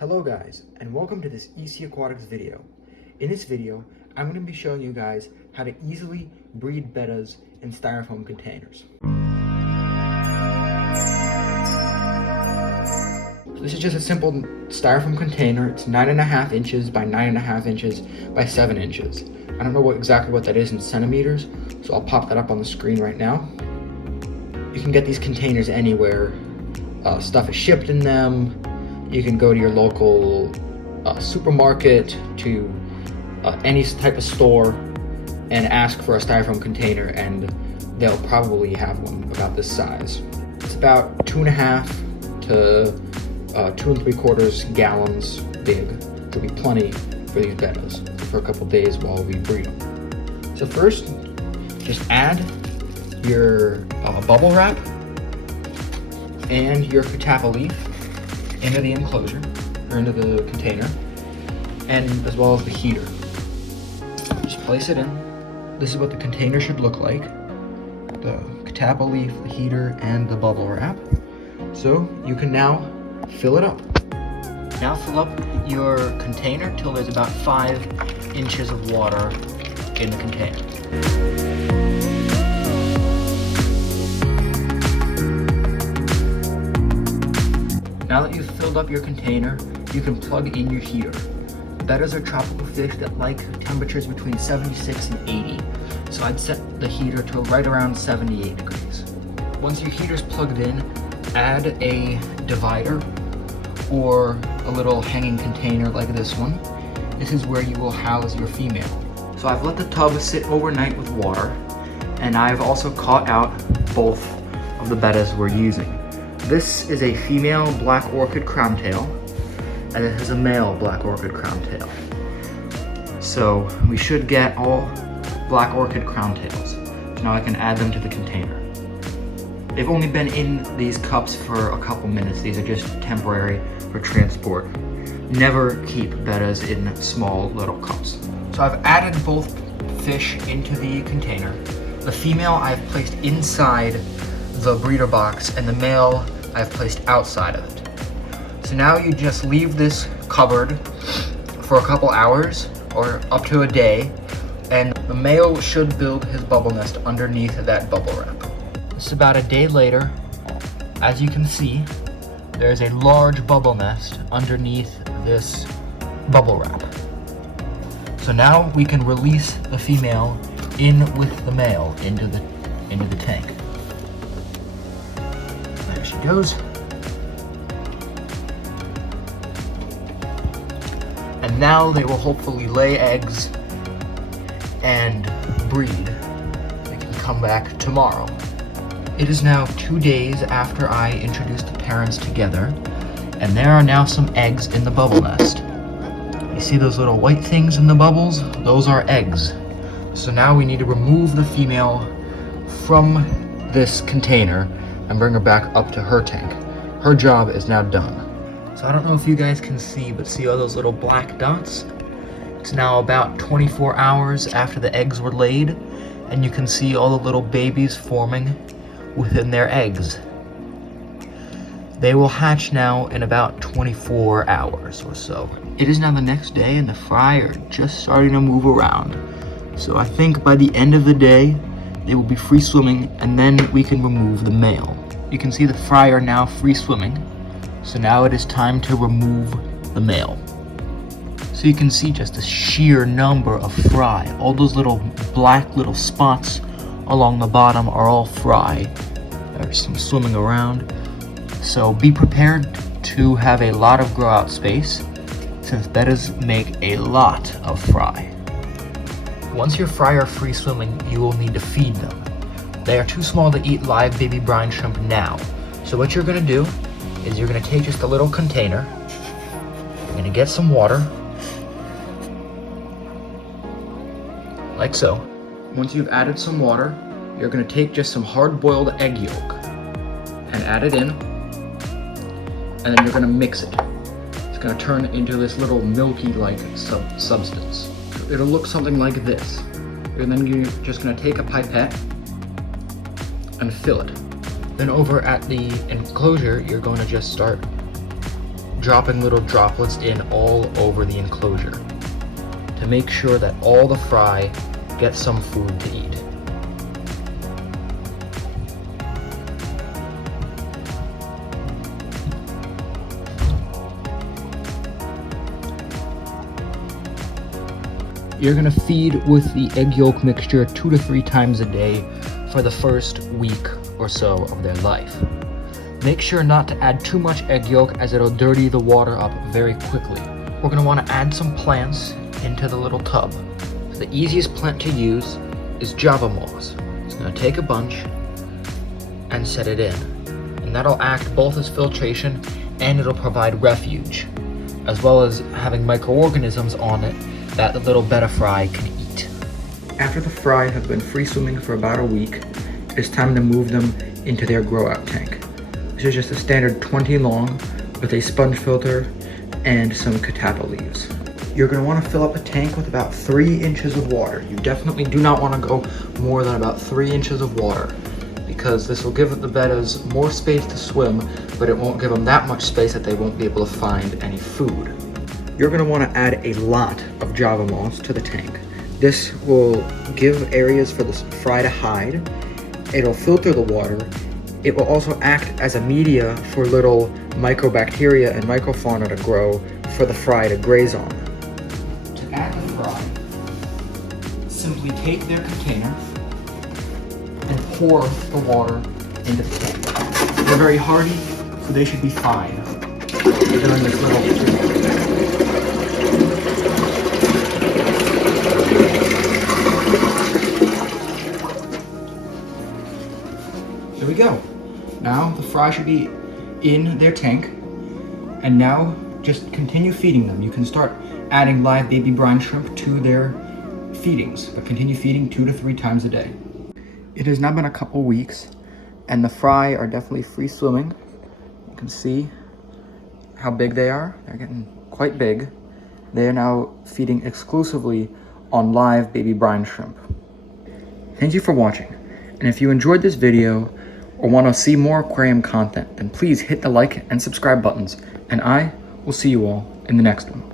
Hello guys, and welcome to this EC Aquatics video. In this video, I'm going to be showing you guys how to easily breed bettas in styrofoam containers. So this is just a simple styrofoam container. It's 9.5 inches by 9.5 inches by 7 inches. I don't know exactly what that is in centimeters, so I'll pop that up on the screen right now. You can get these containers anywhere. Stuff is shipped in them. You can go to your local supermarket, to any type of store, and ask for a styrofoam container, and they'll probably have one about this size. It's about 2.5 to 2 3/4 gallons big. There'll be plenty for these bettas for a couple days while we breed them. So first, just add your bubble wrap and your Catappa Leaf into the enclosure, or into the container, and as well as the heater. Just place it in. This is what the container should look like. The Catappa Leaf, the heater, and the bubble wrap. So you can now fill it up. Now fill up your container till there's about 5 inches of water in the container. Now that you've filled up your container, you can plug in your heater. Bettas are tropical fish that like temperatures between 76 and 80, so I'd set the heater to right around 78 degrees. Once your heater's plugged in, add a divider or a little hanging container like this one. This is where you will house your female. So I've let the tub sit overnight with water, and I've also caught out both of the bettas we're using. This is a female black orchid crowntail, and it has a male black orchid crowntail. So we should get all black orchid crowntails. So now I can add them to the container. They've only been in these cups for a couple minutes. These are just temporary for transport. Never keep bettas in small little cups. So I've added both fish into the container. The female I've placed inside the breeder box, and the male I've placed outside of it. So now you just leave this covered for a couple hours or up to a day, and the male should build his bubble nest underneath that bubble wrap. It's about a day later. As you can see, there's a large bubble nest underneath this bubble wrap. So now we can release the female in with the male into the tank. There she goes. And now they will hopefully lay eggs and breed. They can come back tomorrow. It is now 2 days after I introduced the parents together, and there are now some eggs in the bubble nest. You see those little white things in the bubbles? Those are eggs. So now we need to remove the female from this container and bring her back up to her tank. Her job is now done. So I don't know if you guys can see, but see all those little black dots? It's now about 24 hours after the eggs were laid, and you can see all the little babies forming within their eggs. They will hatch now in about 24 hours or so. It is now the next day, and the fry are just starting to move around. So I think by the end of the day, they will be free swimming, and then we can remove the male. You can see the fry are now free swimming, so now it is time to remove the male. So you can see just the sheer number of fry. All those little black little spots along the bottom are all fry. There's some swimming around. So be prepared to have a lot of grow out space, since bettas make a lot of fry. Once your fry are free swimming, you will need to feed them. They are too small to eat live baby brine shrimp now. So what you're gonna do is you're gonna take just a little container, you're gonna get some water, like so. Once you've added some water, you're gonna take just some hard-boiled egg yolk and add it in, and then you're gonna mix it. It's gonna turn into this little milky-like substance. It'll look something like this. And then you're just gonna take a pipette and fill it. Then over at the enclosure, you're going to just start dropping little droplets in all over the enclosure to make sure that all the fry get some food to eat. You're gonna feed with the egg yolk mixture 2 to 3 times a day for the first week or so of their life. Make sure not to add too much egg yolk as it'll dirty the water up very quickly. We're gonna wanna add some plants into the little tub. So the easiest plant to use is Java moss. It's gonna take a bunch and set it in. And that'll act both as filtration and it'll provide refuge, as well as having microorganisms on it that the little betta fry can eat. After the fry have been free swimming for about a week, it's time to move them into their grow out tank. This is just a standard 20 long with a sponge filter and some Catappa leaves. You're going to want to fill up a tank with about 3 inches of water. You definitely do not want to go more than about 3 inches of water, because this will give the bettas more space to swim, but it won't give them that much space that they won't be able to find any food. You're going to want to add a lot of Java moss to the tank. This will give areas for the fry to hide. It'll filter the water. It will also act as a media for little microbacteria and microfauna to grow for the fry to graze on. To add the fry, simply take their container and pour the water into the tank. They're very hardy, so they should be fine. They're in this little... There we go. Now the fry should be in their tank, and now just continue feeding them. You can start adding live baby brine shrimp to their feedings, but continue feeding 2 to 3 times a day. It has now been a couple weeks, and the fry are definitely free swimming. You can see how big they are. They're getting quite big. They are now feeding exclusively on live baby brine shrimp. Thank you for watching, and if you enjoyed this video or want to see more aquarium content, then please hit the like and subscribe buttons, and I will see you all in the next one.